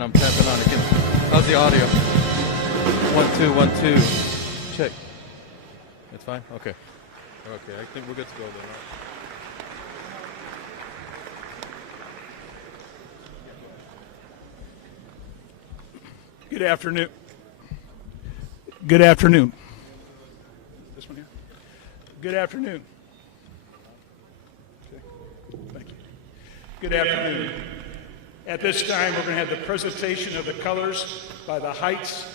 button I'm tapping on again. How's the audio? 1, 2, 1, 2. Check. It's fine? Okay. Okay, I think we're good to go then. Good afternoon. Good afternoon. This one here? Good afternoon. Okay. Thank you. Good afternoon. At this time, we're going to have the presentation of the colors by the Heights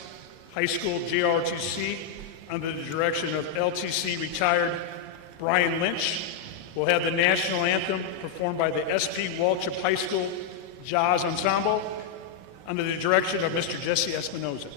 High School JROTC under the direction of LTC retired Brian Lynch. We'll have the national anthem performed by the SP Waltrip High School Jazz Ensemble under the direction of Mr. Jesse Espinoza.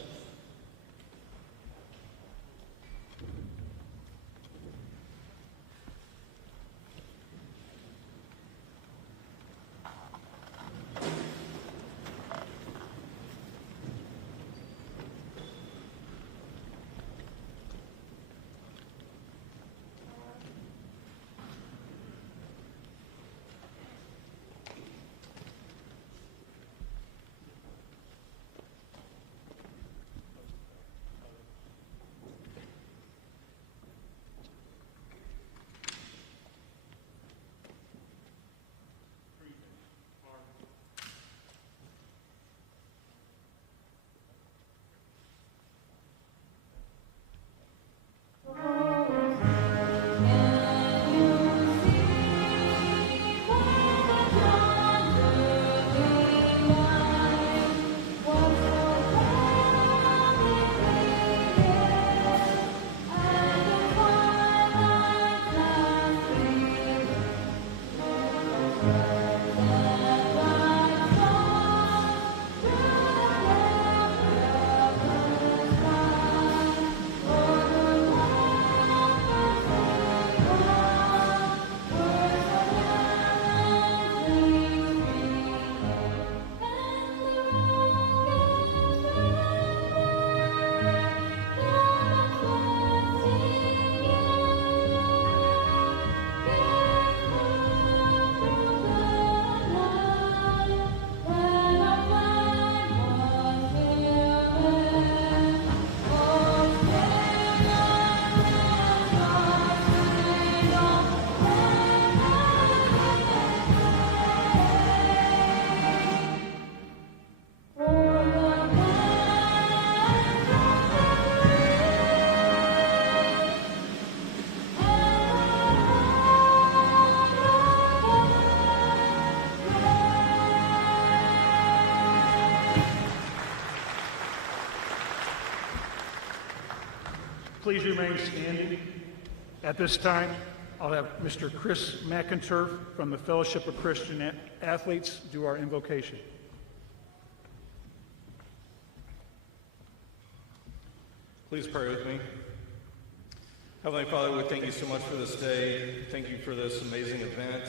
Please remain standing. At this time, I'll have Mr. Chris McInturf from the Fellowship of Christian Athletes do our invocation. Please pray with me. Heavenly Father, we thank you so much for this day. Thank you for this amazing event.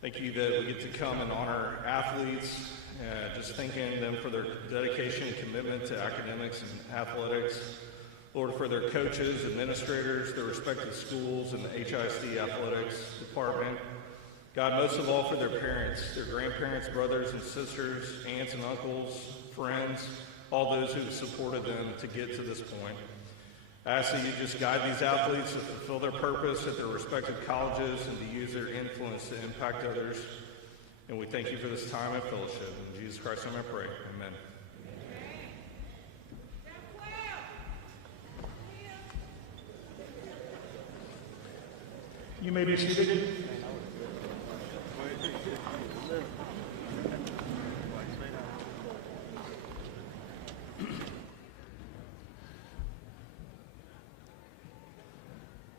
Thank you that we get to come and honor athletes, just thanking them for their dedication and commitment to academics and athletics. Lord, for their coaches, administrators, their respective schools, and the HISD athletics department. God, most of all for their parents, their grandparents, brothers and sisters, aunts and uncles, friends, all those who have supported them to get to this point. I ask that you just guide these athletes to fulfill their purpose at their respective colleges and to use their influence to impact others. And we thank you for this time and fellowship. In Jesus Christ's name I pray. Amen. You may be seated.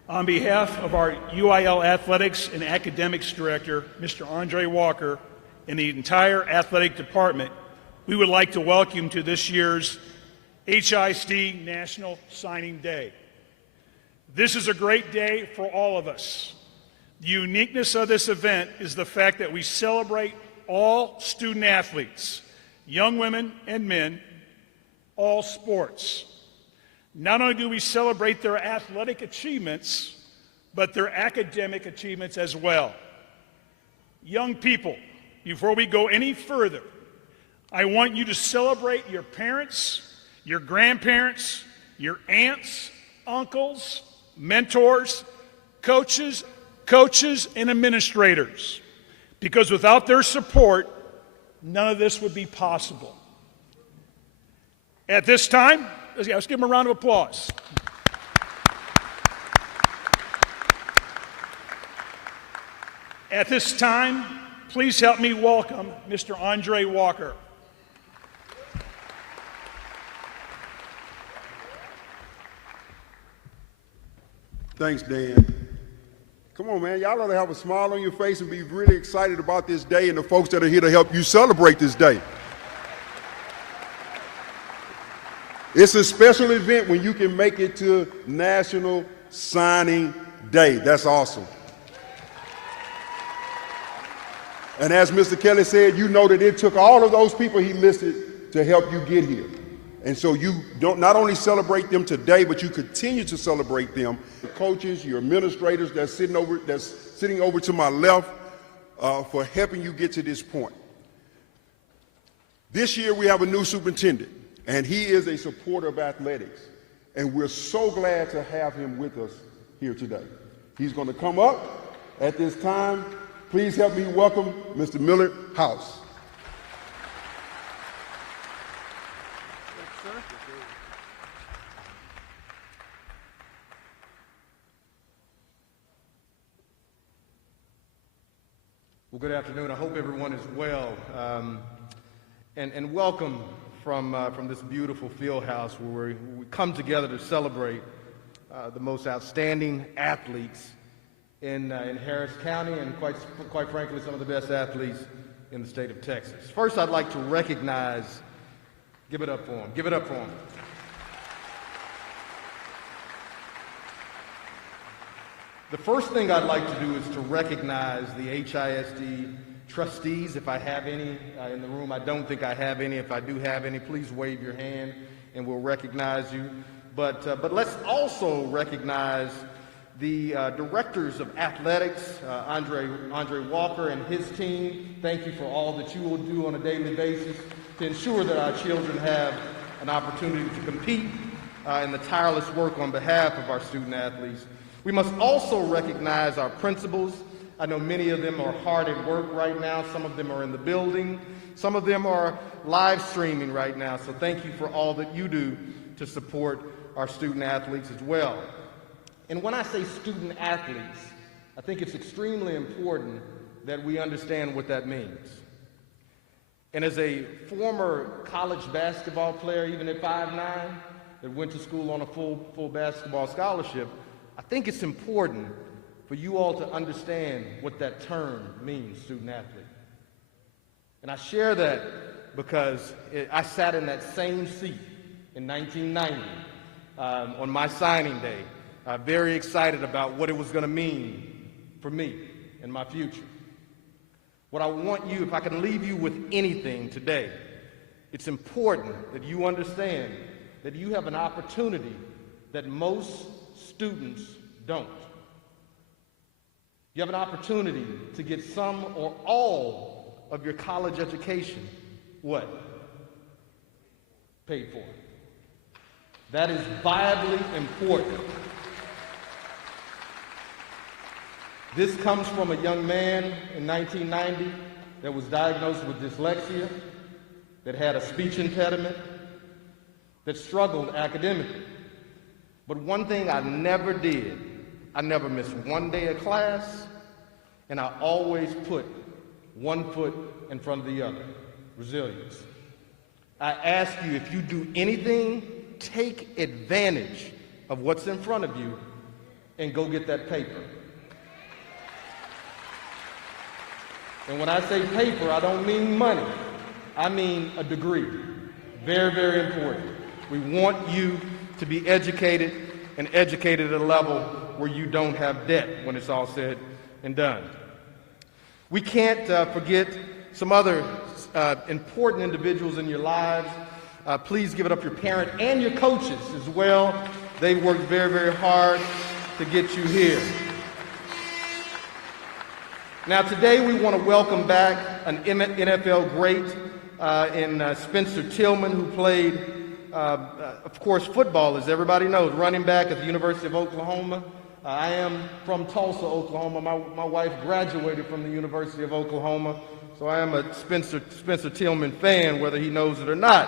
On behalf of our UIL Athletics and Academics Director, Mr. Andre Walker, and the entire athletic department, we would like to welcome you to this year's HISD National Signing Day. This is a great day for all of us. The uniqueness of this event is the fact that we celebrate all student athletes, young women and men, all sports. Not only do we celebrate their athletic achievements, but their academic achievements as well. Young people, before we go any further, I want you to celebrate your parents, your grandparents, your aunts, uncles, mentors, coaches, and administrators, because without their support, none of this would be possible. At this time, let's give them a round of applause. At this time, please help me welcome Mr. Andre Walker. Thanks, Dan. Come on, man. Y'all ought to have a smile on your face and be really excited about this day and the folks that are here to help you celebrate this day. It's a special event when you can make it to National Signing Day. That's awesome. And as Mr. Kelly said, you know that it took all of those people he listed to help you get here. And so you don't not only celebrate them today, but you continue to celebrate them. The coaches, your administrators that's sitting over to my left for helping you get to this point. This year we have a new superintendent, and he is a supporter of athletics. And we're so glad to have him with us here today. He's going to come up at this time. Please help me welcome Mr. Millard House. Well, good afternoon. I hope everyone is well. And welcome from this beautiful field house where we come together to celebrate the most outstanding athletes in Harris County and quite frankly, some of the best athletes in the state of Texas. First, I'd like to recognize, give it up for them, give it up for them. The first thing I'd like to do is to recognize the HISD trustees, if I have any in the room. I don't think I have any. If I do have any, please wave your hand and we'll recognize you. But let's also recognize the directors of athletics, Andre Walker and his team. Thank you for all that you will do on a daily basis to ensure that our children have an opportunity to compete in the tireless work on behalf of our student athletes. We must also recognize our principals. I know many of them are hard at work right now. Some of them are in the building. Some of them are live streaming right now. So thank you for all that you do to support our student athletes as well. And when I say student athletes, I think it's extremely important that we understand what that means. And as a former college basketball player, even at 5'9", that went to school on a full basketball scholarship, I think it's important for you all to understand what that term means, student athlete. And I share that because I sat in that same seat in 1990 on my signing day, very excited about what it was going to mean for me and my future. What I want you, if I can leave you with anything today, it's important that you understand that you have an opportunity that most students don't. You have an opportunity to get some or all of your college education, what? Paid for. That is vitally important. This comes from a young man in 1990 that was diagnosed with dyslexia, that had a speech impediment, that struggled academically. But one thing I never did, I never missed one day of class, and I always put one foot in front of the other. Resilience. I ask you, if you do anything, take advantage of what's in front of you and go get that paper. And when I say paper, I don't mean money. I mean a degree. Very, very important. We want you to be educated and educated at a level where you don't have debt when it's all said and done. We can't forget some other important individuals in your lives. Please give it up your parent and your coaches as well. They worked very, very hard to get you here. Now today we want to welcome back an NFL great and Spencer Tillman, who played, of course, football, as everybody knows, running back at the University of Oklahoma. I am from Tulsa, Oklahoma. My wife graduated from the University of Oklahoma, so I am a Spencer Tillman fan, whether he knows it or not.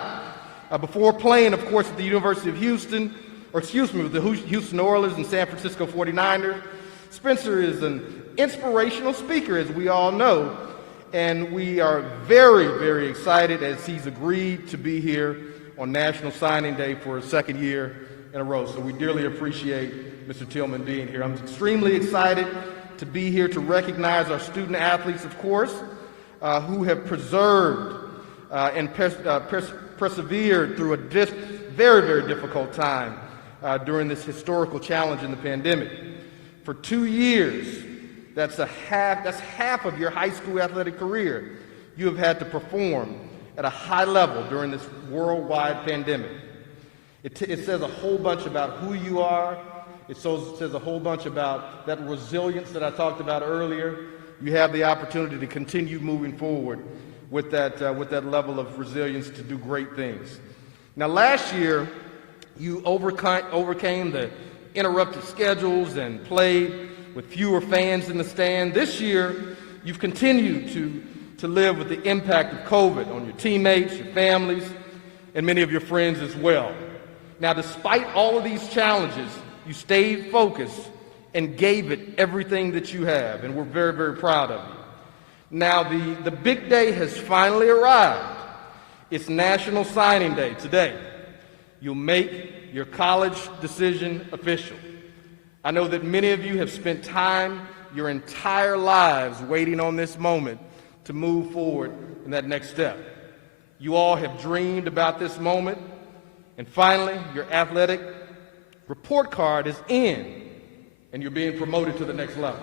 Before playing, of course, at the University of Houston, with the Houston Oilers and San Francisco 49ers, Spencer is an inspirational speaker, as we all know, and we are very, very excited as he's agreed to be here on National Signing Day for a second year in a row. So we dearly appreciate Mr. Tillman being here. I'm extremely excited to be here to recognize our student athletes, of course, who have preserved and persevered through a very, very difficult time during this historical challenge in the pandemic. For 2 years, that's half of your high school athletic career, you have had to perform at a high level during this worldwide pandemic. It says a whole bunch about who you are. It says a whole bunch about that resilience that I talked about earlier. You have the opportunity to continue moving forward with that level of resilience to do great things. Now, last year, you overcame the interrupted schedules and played with fewer fans in the stand. This year, you've continued to live with the impact of COVID on your teammates, your families, and many of your friends as well. Now, despite all of these challenges, you stayed focused and gave it everything that you have, and we're very, very proud of you. Now, the big day has finally arrived. It's National Signing Day today. You'll make your college decision official. I know that many of you have spent time your entire lives waiting on this moment to move forward in that next step. You all have dreamed about this moment, and finally, your athletic report card is in, and you're being promoted to the next level.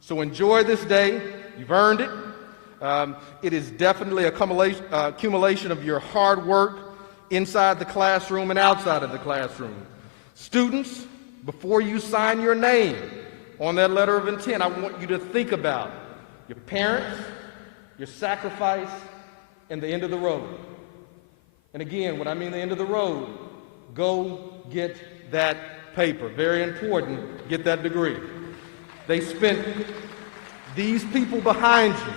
So enjoy this day. You've earned it. It is definitely a accumulation of your hard work inside the classroom and outside of the classroom. Students, before you sign your name on that letter of intent, I want you to think about your parents, your sacrifice, and the end of the road. And again, when I mean the end of the road, go get that paper. Very important, get that degree. These people behind you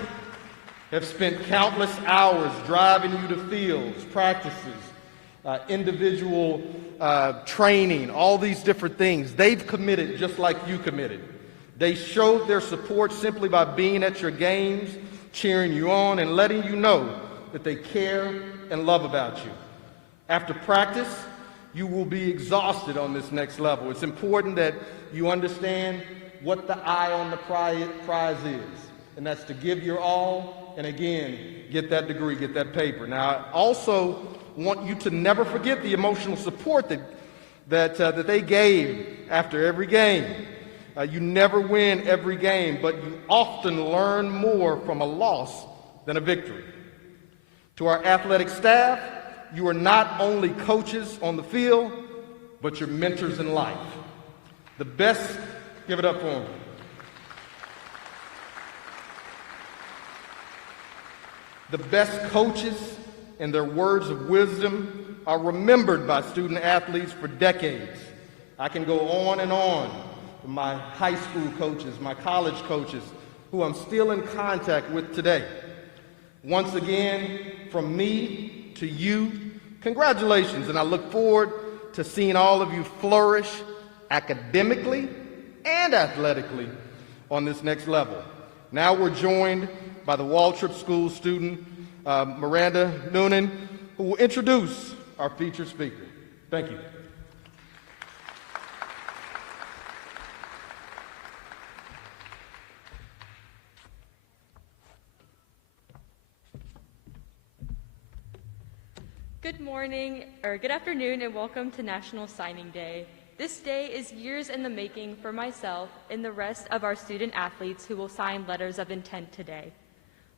have spent countless hours driving you to fields, practices, individual training, all these different things. They've committed just like you committed. They showed their support simply by being at your games, cheering you on, and letting you know that they care and love about you. After practice, you will be exhausted on this next level. It's important that you understand what the eye on the prize is, and that's to give your all, and again, get that degree, get that paper. Now, I also want you to never forget the emotional support that they gave after every game. You never win every game, but you often learn more from a loss than a victory. To our athletic staff, you are not only coaches on the field, but your mentors in life. Give it up for them. The best coaches and their words of wisdom are remembered by student athletes for decades. I can go on and on. My high school coaches, my college coaches, who I'm still in contact with today. Once again, from me to you, congratulations, and I look forward to seeing all of you flourish academically and athletically on this next level. Now we're joined by the Waltrip School student, Miranda Noonan, who will introduce our featured speaker. Thank you. Good afternoon, and welcome to National Signing Day. This day is years in the making for myself and the rest of our student athletes who will sign letters of intent today.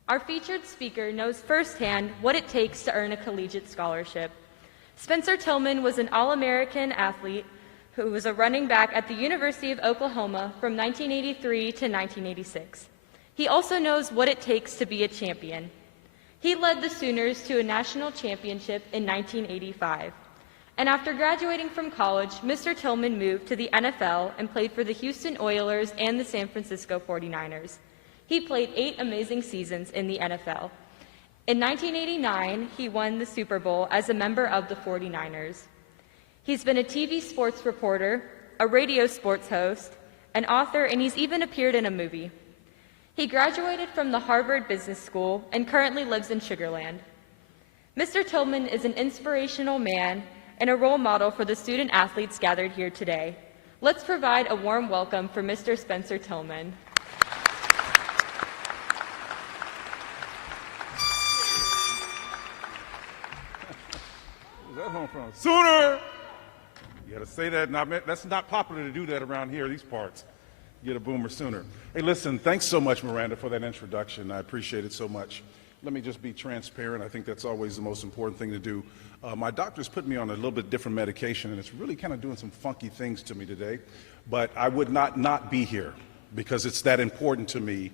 Our featured speaker knows firsthand what it takes to earn a collegiate scholarship. Spencer Tillman was an All-American athlete who was a running back at the University of Oklahoma from 1983 to 1986. He also knows what it takes to be a champion. He led the Sooners to a national championship in 1985. And after graduating from college, Mr. Tillman moved to the NFL and played for the Houston Oilers and the San Francisco 49ers. He played 8 amazing seasons in the NFL. In 1989, he won the Super Bowl as a member of the 49ers. He's been a TV sports reporter, a radio sports host, an author, and he's even appeared in a movie. He graduated from the Harvard Business School and currently lives in Sugar Land. Mr. Tillman is an inspirational man and a role model for the student athletes gathered here today. Let's provide a warm welcome for Mr. Spencer Tillman. Where's that home from? Sooner! You gotta say that. That's not popular to do that around here, these parts. Get a boomer sooner. Hey, listen, thanks so much, Miranda, for that introduction. I appreciate it so much. Let me just be transparent. I think that's always the most important thing to do. My doctor's put me on a little bit different medication, and it's really kind of doing some funky things to me today. But I would not be here because it's that important to me,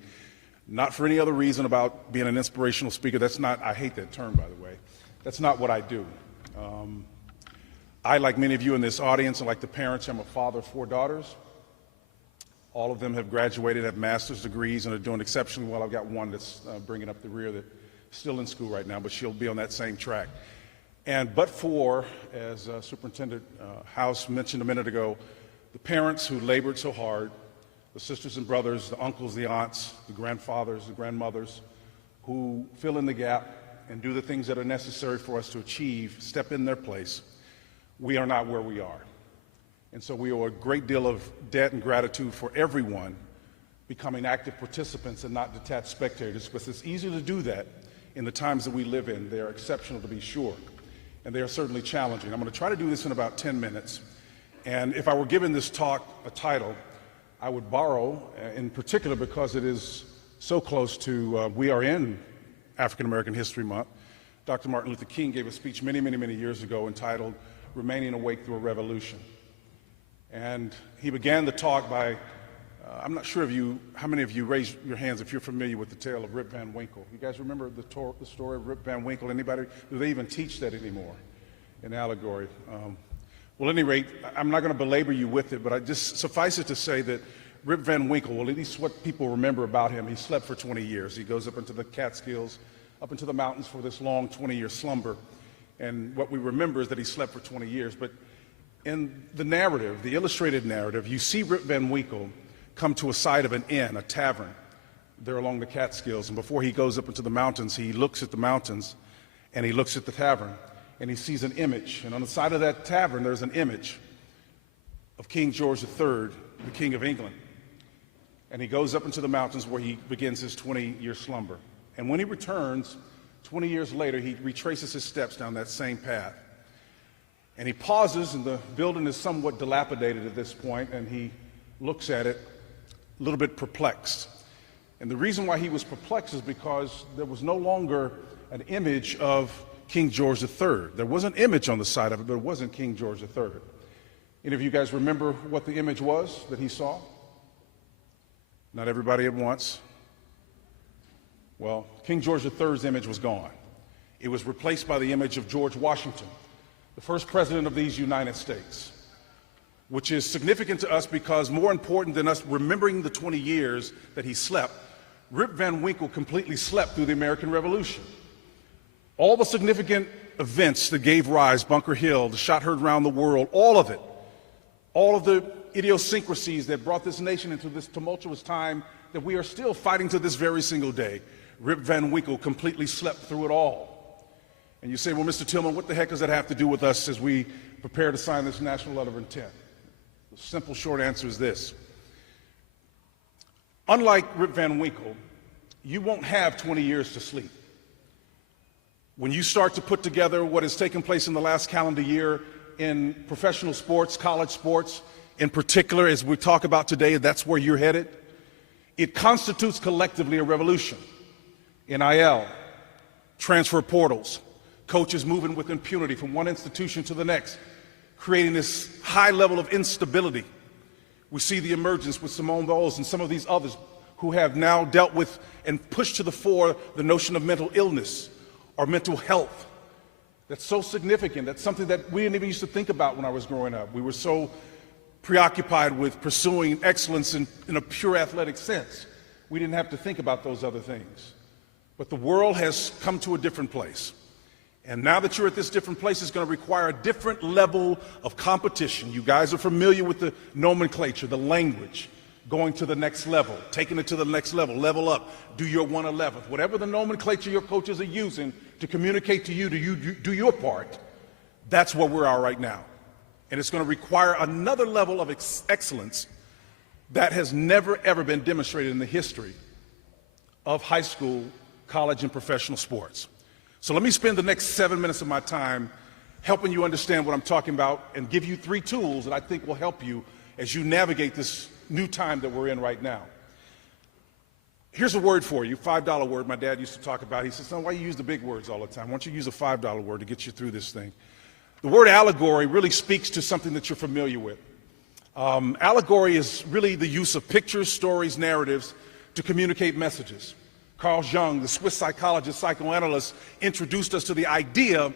not for any other reason about being an inspirational speaker. That's not, I hate that term, by the way. That's not what I do. I, like many of you in this audience, and like the parents, I'm a father of 4 daughters. All of them have graduated, have master's degrees, and are doing exceptionally well. I've got one that's bringing up the rear that's still in school right now, but she'll be on that same track. But for, as Superintendent House mentioned a minute ago, the parents who labored so hard, the sisters and brothers, the uncles, the aunts, the grandfathers, the grandmothers, who fill in the gap and do the things that are necessary for us to achieve, step in their place, we are not where we are. And so we owe a great deal of debt and gratitude for everyone becoming active participants and not detached spectators, because it's easy to do that in the times that we live in. They are exceptional, to be sure, and they are certainly challenging. I'm going to try to do this in about 10 minutes. And if I were given this talk a title, I would borrow, in particular because it is so close to, we are in African American History Month. Dr. Martin Luther King gave a speech many, many, many years ago entitled, "Remaining Awake Through a Revolution." And he began the talk by, I'm not sure how many of you raised your hands if you're familiar with the tale of Rip Van Winkle. You guys remember the story of Rip Van Winkle? Anybody? Do they even teach that anymore in allegory? Well, at any rate, I'm not going to belabor you with it, but I just suffice it to say that Rip Van Winkle, well, at least what people remember about him, he slept for 20 years. He goes up into the Catskills, up into the mountains for this long 20-year slumber. And what we remember is that he slept for 20 years. But in the narrative, the illustrated narrative, you see Rip Van Winkle come to a site of an inn, a tavern, there along the Catskills. And before he goes up into the mountains, he looks at the mountains and he looks at the tavern and he sees an image. And on the side of that tavern, there's an image of King George III, the King of England. And he goes up into the mountains where he begins his 20-year slumber. And when he returns, 20 years later, he retraces his steps down that same path. And he pauses, and the building is somewhat dilapidated at this point, and he looks at it a little bit perplexed. And the reason why he was perplexed is because there was no longer an image of King George III. There was an image on the side of it, but it wasn't King George III. Any of you guys remember what the image was that he saw? Not everybody at once. Well, King George III's image was gone. It was replaced by the image of George Washington, the first president of these United States, which is significant to us because more important than us remembering the 20 years that he slept, Rip Van Winkle completely slept through the American Revolution. All the significant events that gave rise, Bunker Hill, the shot heard around the world, all of it, all of the idiosyncrasies that brought this nation into this tumultuous time that we are still fighting to this very single day, Rip Van Winkle completely slept through it all. And you say, well, Mr. Tillman, what the heck does that have to do with us as we prepare to sign this national letter of intent? The simple, short answer is this. Unlike Rip Van Winkle, you won't have 20 years to sleep. When you start to put together what has taken place in the last calendar year in professional sports, college sports, in particular, as we talk about today, that's where you're headed. It constitutes collectively a revolution. NIL, transfer portals, coaches moving with impunity from one institution to the next, creating this high level of instability. We see the emergence with Simone Biles and some of these others who have now dealt with and pushed to the fore the notion of mental illness, or mental health. That's so significant. That's something that we didn't even used to think about when I was growing up. We were so preoccupied with pursuing excellence in a pure athletic sense. We didn't have to think about those other things. But the world has come to a different place. And now that you're at this different place, it's going to require a different level of competition. You guys are familiar with the nomenclature, the language, going to the next level, taking it to the next level, level up, do your 111th. Whatever the nomenclature your coaches are using to communicate to you, do your part, that's where we are right now. And it's going to require another level of excellence that has never, ever been demonstrated in the history of high school, college, and professional sports. So let me spend the next 7 minutes of my time helping you understand what I'm talking about and give you 3 tools that I think will help you as you navigate this new time that we're in right now. Here's a word for you, $5 word my dad used to talk about. He said, son, why do you use the big words all the time? Why don't you use a $5 word to get you through this thing? The word allegory really speaks to something that you're familiar with. Allegory is really the use of pictures, stories, narratives to communicate messages. Carl Jung, the Swiss psychologist, psychoanalyst, introduced us to the idea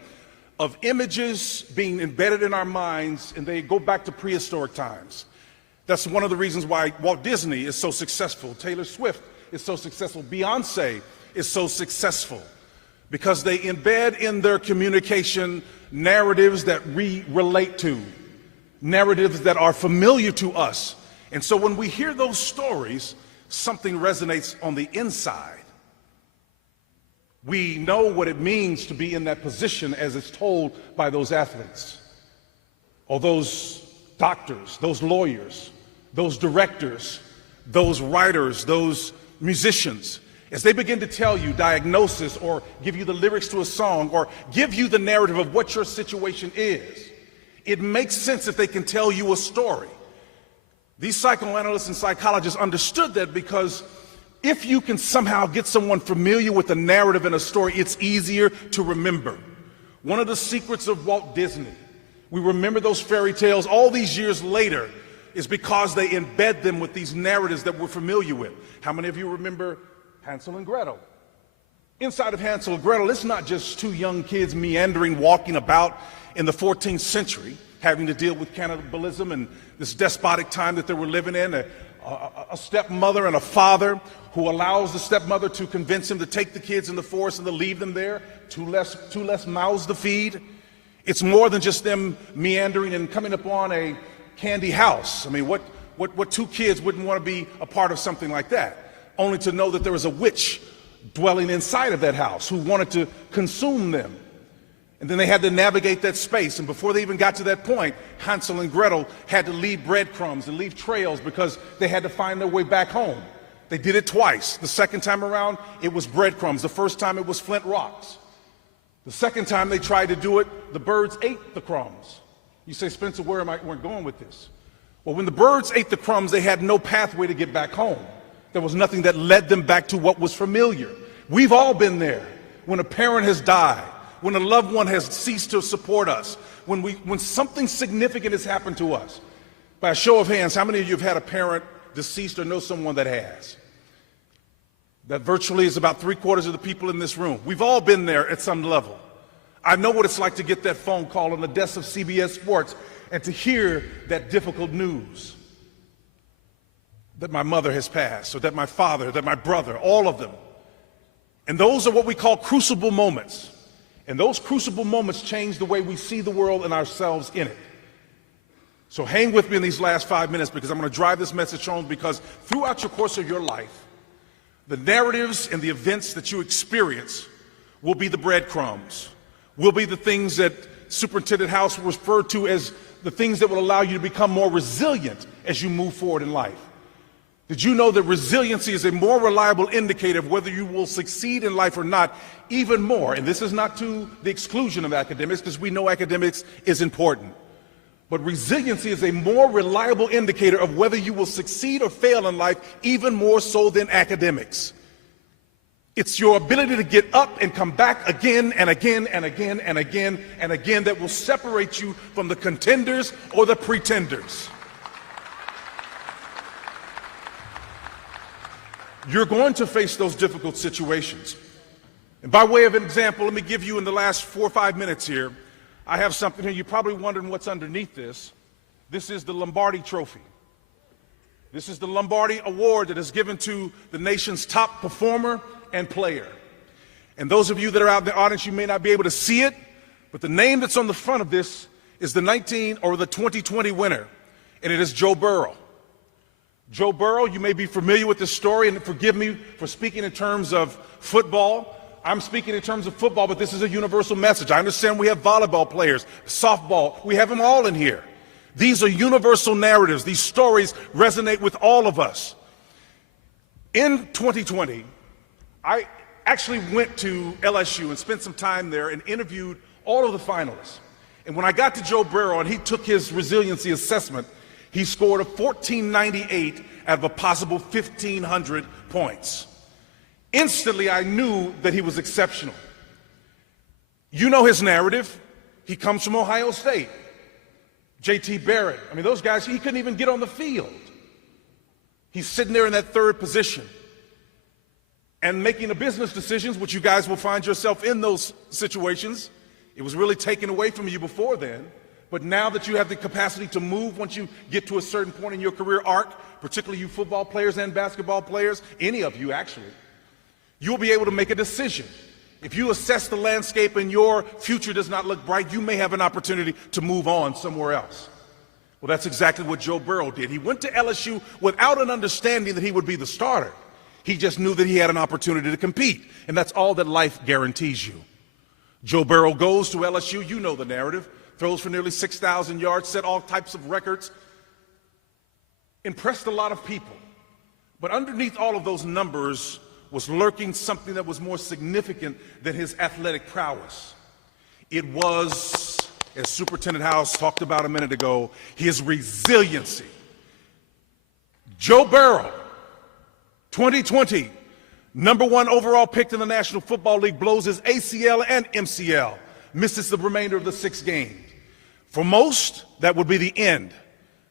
of images being embedded in our minds, and they go back to prehistoric times. That's one of the reasons why Walt Disney is so successful, Taylor Swift is so successful, Beyonce is so successful, because they embed in their communication narratives that we relate to, narratives that are familiar to us. And so when we hear those stories, something resonates on the inside. We know what it means to be in that position as it's told by those athletes, or those doctors, those lawyers, those directors, those writers, those musicians. As they begin to tell you diagnosis or give you the lyrics to a song or give you the narrative of what your situation is, it makes sense if they can tell you a story. These psychoanalysts and psychologists understood that because if you can somehow get someone familiar with the narrative in a story, it's easier to remember. One of the secrets of Walt Disney, we remember those fairy tales all these years later, is because they embed them with these narratives that we're familiar with. How many of you remember Hansel and Gretel? Inside of Hansel and Gretel, it's not just 2 young kids meandering, walking about in the 14th century, having to deal with cannibalism and this despotic time that they were living in, a stepmother and a father who allows the stepmother to convince him to take the kids in the forest and to leave them there, two less mouths to feed. It's more than just them meandering and coming upon a candy house. I mean, what 2 kids wouldn't want to be a part of something like that? Only to know that there was a witch dwelling inside of that house who wanted to consume them. And then they had to navigate that space. And before they even got to that point, Hansel and Gretel had to leave breadcrumbs and leave trails because they had to find their way back home. They did it twice. The second time around, it was breadcrumbs. The first time it was flint rocks. The second time they tried to do it, the birds ate the crumbs. You say, Spencer, where am I going with this? Well, when the birds ate the crumbs, they had no pathway to get back home. There was nothing that led them back to what was familiar. We've all been there. When a parent has died, when a loved one has ceased to support us, when something significant has happened to us. By a show of hands, how many of you have had a parent deceased or know someone that has? That virtually is about 3/4 of the people in this room. We've all been there at some level. I know what it's like to get that phone call on the desk of CBS Sports and to hear that difficult news that my mother has passed, or that my father, that my brother, all of them. And those are what we call crucible moments. And those crucible moments change the way we see the world and ourselves in it. So hang with me in these last 5 minutes, because I'm going to drive this message home, because throughout your course of your life, the narratives and the events that you experience will be the breadcrumbs, will be the things that Superintendent House referred to as the things that will allow you to become more resilient as you move forward in life. Did you know that resiliency is a more reliable indicator of whether you will succeed in life or not? Even more, and this is not to the exclusion of academics, because we know academics is important. But resiliency is a more reliable indicator of whether you will succeed or fail in life, even more so than academics. It's your ability to get up and come back again and again and again and again and again that will separate you from the contenders or the pretenders. You're going to face those difficult situations. And by way of an example, let me give you in the last 4 or 5 minutes here, I have something here. You're probably wondering what's underneath this. This is the Lombardi Trophy. This is the Lombardi Award that is given to the nation's top performer and player. And those of you that are out in the audience, you may not be able to see it, but the name that's on the front of this is the 2020 winner, and it is Joe Burrow. Joe Burrow, you may be familiar with this story, and forgive me for speaking in terms of football. I'm speaking in terms of football, but this is a universal message. I understand we have volleyball players, softball, we have them all in here. These are universal narratives. These stories resonate with all of us. In 2020, I actually went to LSU and spent some time there and interviewed all of the finalists. And when I got to Joe Burrow and he took his resiliency assessment, he scored a 1498 out of a possible 1,500 points. Instantly, I knew that he was exceptional. You know his narrative. He comes from Ohio State. J.T. Barrett. I mean, those guys, he couldn't even get on the field. He's sitting there in that third position and making the business decisions, which you guys will find yourself in those situations. It was really taken away from you before then. But now that you have the capacity to move once you get to a certain point in your career arc, particularly you football players and basketball players, any of you actually, you'll be able to make a decision. If you assess the landscape and your future does not look bright, you may have an opportunity to move on somewhere else. Well, that's exactly what Joe Burrow did. He went to LSU without an understanding that he would be the starter. He just knew that he had an opportunity to compete, and that's all that life guarantees you. Joe Burrow goes to LSU, you know the narrative, throws for nearly 6,000 yards, set all types of records, impressed a lot of people. But underneath all of those numbers was lurking something that was more significant than his athletic prowess. It was, as Superintendent House talked about a minute ago, his resiliency. Joe Burrow, 2020, #1 overall pick in the National Football League, blows his ACL and MCL, misses the remainder of the 6 games. For most, that would be the end.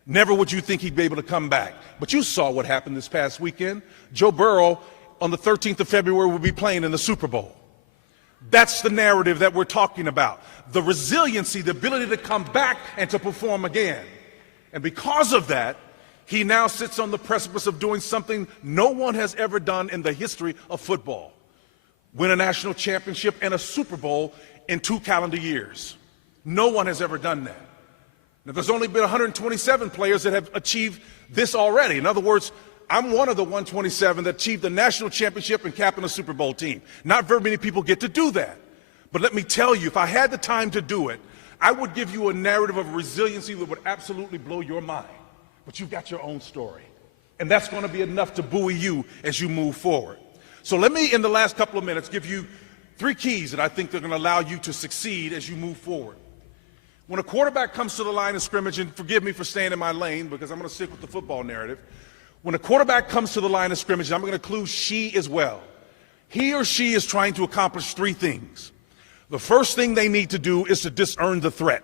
Never would you think he'd be able to come back. But you saw what happened this past weekend. Joe Burrow, on the 13th of February, will be playing in the Super Bowl. That's the narrative that we're talking about. The resiliency, the ability to come back and to perform again. And because of that, he now sits on the precipice of doing something no one has ever done in the history of football. Win a national championship and a Super Bowl in 2 calendar years. No one has ever done that. Now, there's only been 127 players that have achieved this already. In other words, I'm one of the 127 that achieved the national championship and captain a Super Bowl team. Not very many people get to do that. But let me tell you, if I had the time to do it, I would give you a narrative of resiliency that would absolutely blow your mind. But you've got your own story. And that's going to be enough to buoy you as you move forward. So let me, in the last couple of minutes, give you 3 keys that I think are going to allow you to succeed as you move forward. When a quarterback comes to the line of scrimmage, and forgive me for staying in my lane because I'm going to stick with the football narrative. When a quarterback comes to the line of scrimmage, I'm going to include she as well. He or she is trying to accomplish 3 things. The first thing they need to do is to discern the threat.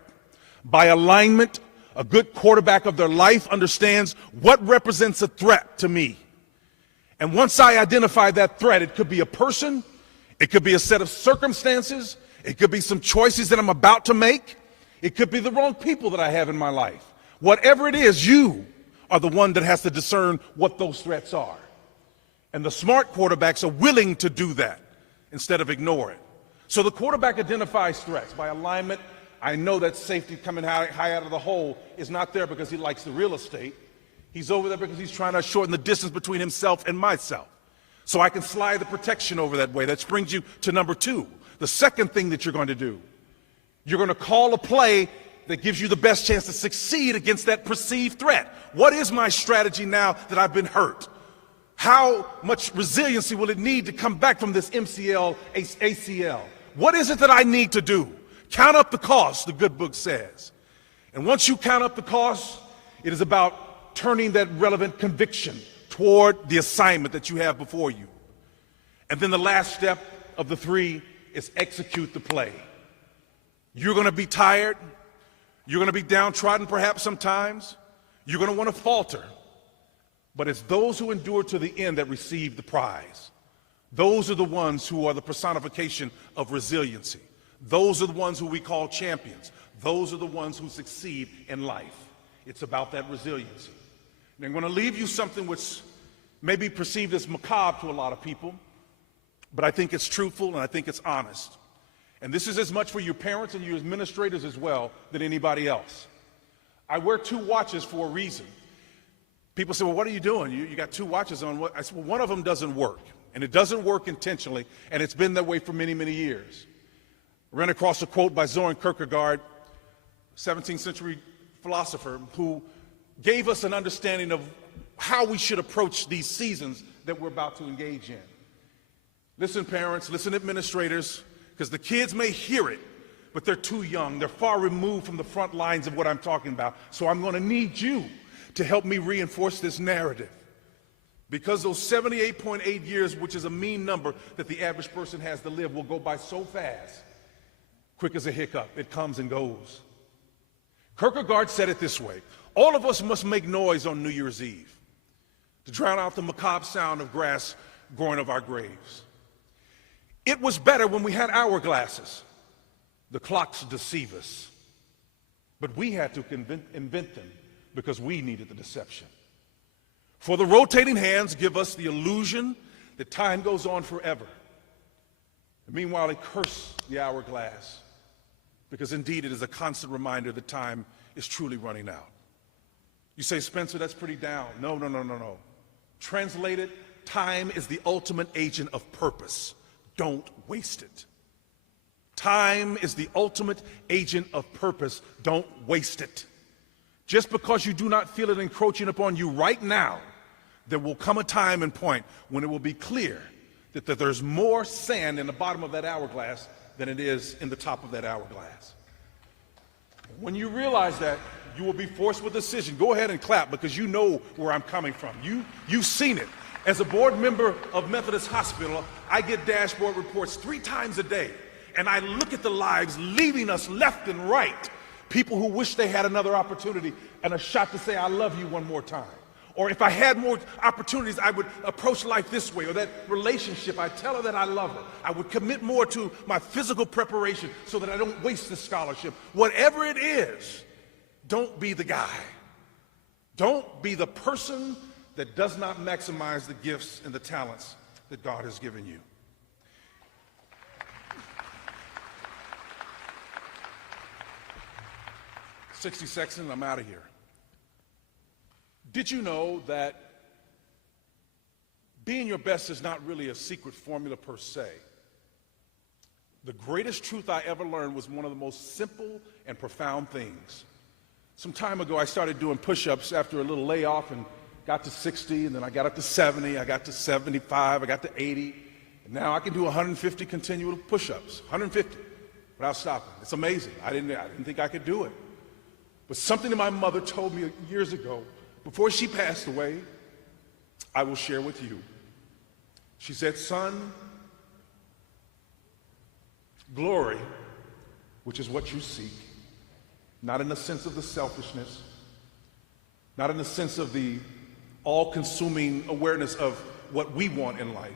By alignment, a good quarterback of their life understands what represents a threat to me. And once I identify that threat, it could be a person, it could be a set of circumstances, it could be some choices that I'm about to make, it could be the wrong people that I have in my life. Whatever it is, you are the one that has to discern what those threats are. And the smart quarterbacks are willing to do that instead of ignore it. So the quarterback identifies threats. By alignment, I know that safety coming high out of the hole is not there because he likes the real estate. He's over there because he's trying to shorten the distance between himself and myself. So I can slide the protection over that way. That brings you to number 2. The second thing that you're going to do, you're going to call a play that gives you the best chance to succeed against that perceived threat. What is my strategy now that I've been hurt? How much resiliency will it need to come back from this MCL, ACL? What is it that I need to do? Count up the cost, the good book says. And once you count up the cost, it is about turning that relevant conviction toward the assignment that you have before you. And then the last step of the 3 is execute the play. You're going to be tired. You're going to be downtrodden perhaps sometimes. You're going to want to falter. But it's those who endure to the end that receive the prize. Those are the ones who are the personification of resiliency. Those are the ones who we call champions. Those are the ones who succeed in life. It's about that resiliency. And I'm going to leave you something which may be perceived as macabre to a lot of people, but I think it's truthful and I think it's honest. And this is as much for your parents and your administrators as well than anybody else. I wear 2 watches for a reason. People say, well, what are you doing? You got 2 watches on. I said, well, one of them doesn't work, and it doesn't work intentionally, and it's been that way for many, many years. I ran across a quote by Soren Kierkegaard, 17th century philosopher, who gave us an understanding of how we should approach these seasons that we're about to engage in. Listen, parents, listen, administrators, because the kids may hear it, but they're too young. They're far removed from the front lines of what I'm talking about. So I'm going to need you to help me reinforce this narrative. Because those 78.8 years, which is a mean number that the average person has to live, will go by so fast, quick as a hiccup. It comes and goes. Kierkegaard said it this way: all of us must make noise on New Year's Eve to drown out the macabre sound of grass growing over our graves. It was better when we had hourglasses. The clocks deceive us. But we had to invent them because we needed the deception. For the rotating hands give us the illusion that time goes on forever. And meanwhile, they curse the hourglass because indeed it is a constant reminder that time is truly running out. You say, Spencer, that's pretty down. No. Translated, time is the ultimate agent of purpose. Don't waste it. Time is the ultimate agent of purpose. Don't waste it. Just because you do not feel it encroaching upon you right now, there will come a time and point when it will be clear that there's more sand in the bottom of that hourglass than it is in the top of that hourglass. When you realize that, you will be forced with a decision. Go ahead and clap because you know where I'm coming from. You've seen it. As a board member of Methodist Hospital, I get dashboard reports 3 times a day, and I look at the lives leaving us left and right. People who wish they had another opportunity and a shot to say, I love you one more time. Or if I had more opportunities, I would approach life this way. Or that relationship, I tell her that I love her. I would commit more to my physical preparation so that I don't waste the scholarship. Whatever it is, don't be the guy. Don't be the person that does not maximize the gifts and the talents that God has given you. "60 seconds and I'm out of here. Did you know that being your best is not really a secret formula per se? The greatest truth I ever learned was one of the most simple and profound things. Some time ago, I started doing push-ups after a little layoff and got to 60, and then I got up to 70, I got to 75, I got to 80, and now I can do 150 continual push-ups, 150, without stopping. It's amazing. I didn't think I could do it. But something that my mother told me years ago, before she passed away, I will share with you. She said, son, glory, which is what you seek, not in the sense of the selfishness, not in the sense of the all-consuming awareness of what we want in life,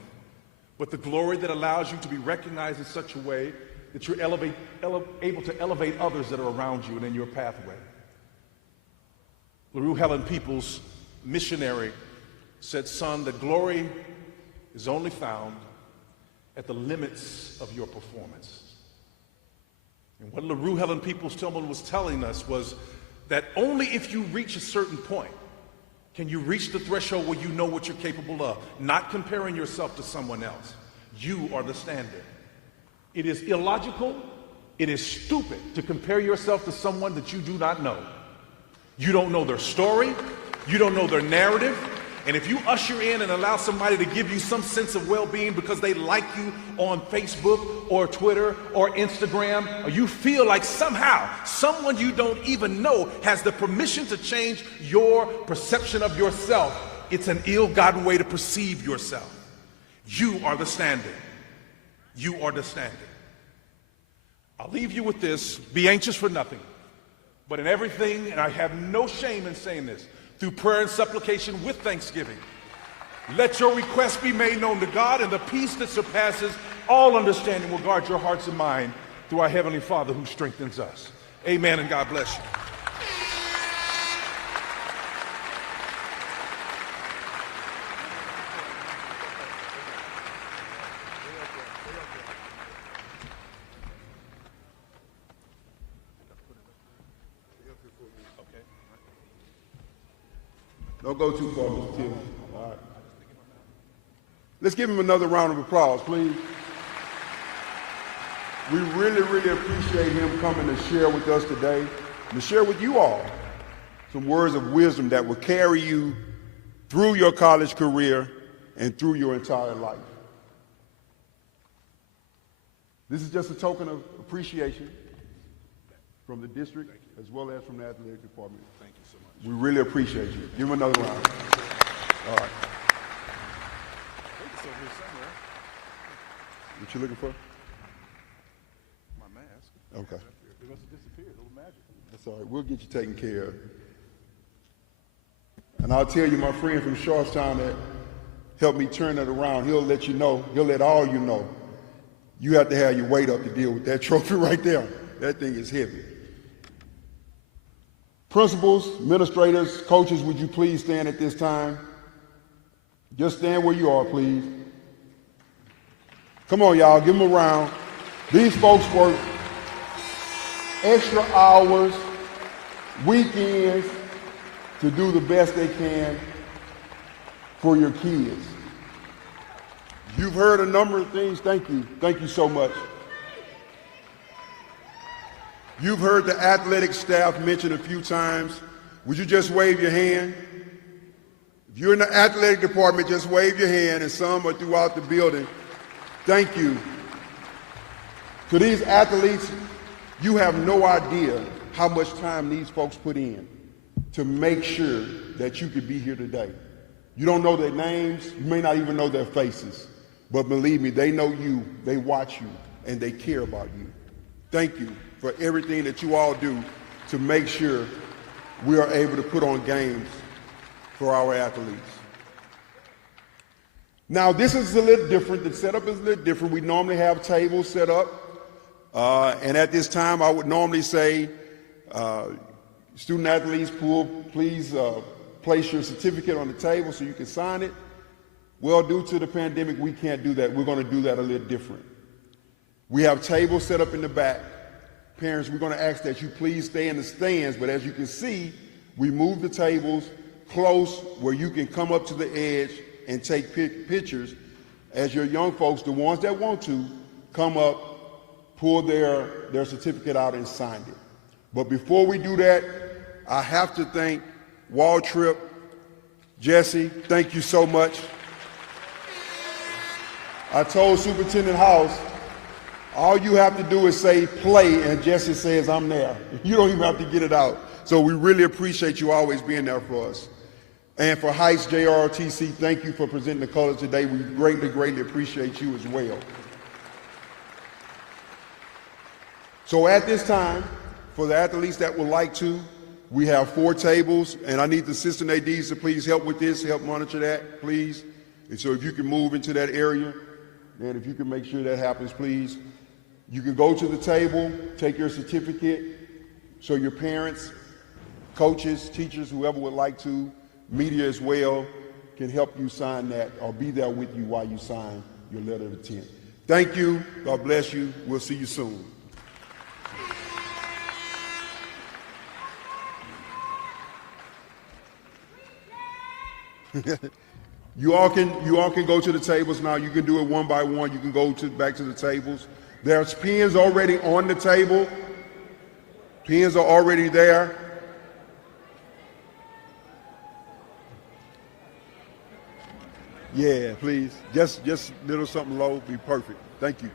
but the glory that allows you to be recognized in such a way that you're able to elevate others that are around you and in your pathway. LaRue Helen Peoples, missionary, said, son, the glory is only found at the limits of your performance. And what LaRue Helen Peoples Tillman was telling us was that only if you reach a certain point can you reach the threshold where you know what you're capable of, not comparing yourself to someone else. You are the standard. It is illogical, it is stupid to compare yourself to someone that you do not know. You don't know their story, you don't know their narrative, and if you usher in and allow somebody to give you some sense of well-being because they like you on Facebook or Twitter or Instagram, or you feel like somehow someone you don't even know has the permission to change your perception of yourself, it's an ill-gotten way to perceive yourself. You are the standard. You are the standard. I'll leave you with this. Be anxious for nothing, but in everything, and I have no shame in saying this, through prayer and supplication with thanksgiving, Let your requests be made known to God, and the peace that surpasses all understanding will guard your hearts and mind through our Heavenly Father who strengthens us. Amen, and God bless you. Don't go too far, Mr. Tillman. All right. Let's give him another round of applause, please. We really, really appreciate him coming to share with us today, and to share with you all some words of wisdom that will carry you through your college career and through your entire life. This is just a token of appreciation from the district as well as from the athletic department. Thank you so much. We really appreciate you. Give him another round. All right. What you looking for? My mask. Okay. It must have disappeared. A little magic. That's all right. We'll get you taken care of. And I'll tell you, my friend from Charlestown that helped me turn that around, he'll let you know, he'll let all you know, you have to have your weight up to deal with that trophy right there. That thing is heavy. Principals, administrators, coaches, would you please stand at this time? Just stand where you are, please. Come on, y'all, give them a round. These folks work extra hours, weekends, to do the best they can for your kids. You've heard a number of things. Thank you. Thank you so much. You've heard the athletic staff mentioned a few times. Would you just wave your hand? If you're in the athletic department, just wave your hand, and some are throughout the building. Thank you. To these athletes, you have no idea how much time these folks put in to make sure that you could be here today. You don't know their names, you may not even know their faces, but believe me, they know you, they watch you, and they care about you. Thank you for everything that you all do to make sure we are able to put on games for our athletes. Now, this is a little different. The setup is a little different. We normally have tables set up, and at this time, I would normally say, student athletes, please place your certificate on the table so you can sign it. Well, due to the pandemic, we can't do that. We're going to do that a little different. We have tables set up in the back. Parents, we're going to ask that you please stay in the stands, but as you can see, we move the tables close where you can come up to the edge and take pictures as your young folks, the ones that want to, come up, pull their certificate out and sign it. But before we do that, I have to thank Waltrip, Jesse, thank you so much. I told Superintendent House, all you have to do is say play, and Jesse says I'm there. You don't even have to get it out. So we really appreciate you always being there for us. And for HISD, JROTC, thank you for presenting the colors today. We greatly, greatly appreciate you as well. So at this time, for the athletes that would like to, we have 4 tables, and I need the assistant ADs to please help with this, help monitor that, please. And so if you can move into that area, and if you can make sure that happens, please. You can go to the table, take your certificate, so your parents, coaches, teachers, whoever would like to, media as well, can help you sign that or be there with you while you sign your letter of intent. Thank you. God bless you. We'll see you soon. You all can go to the tables now. You can do it one by one. You can go back to the tables. There's pens already on the table. Pens are already there. Yeah, please. Just little something low, be perfect. Thank you.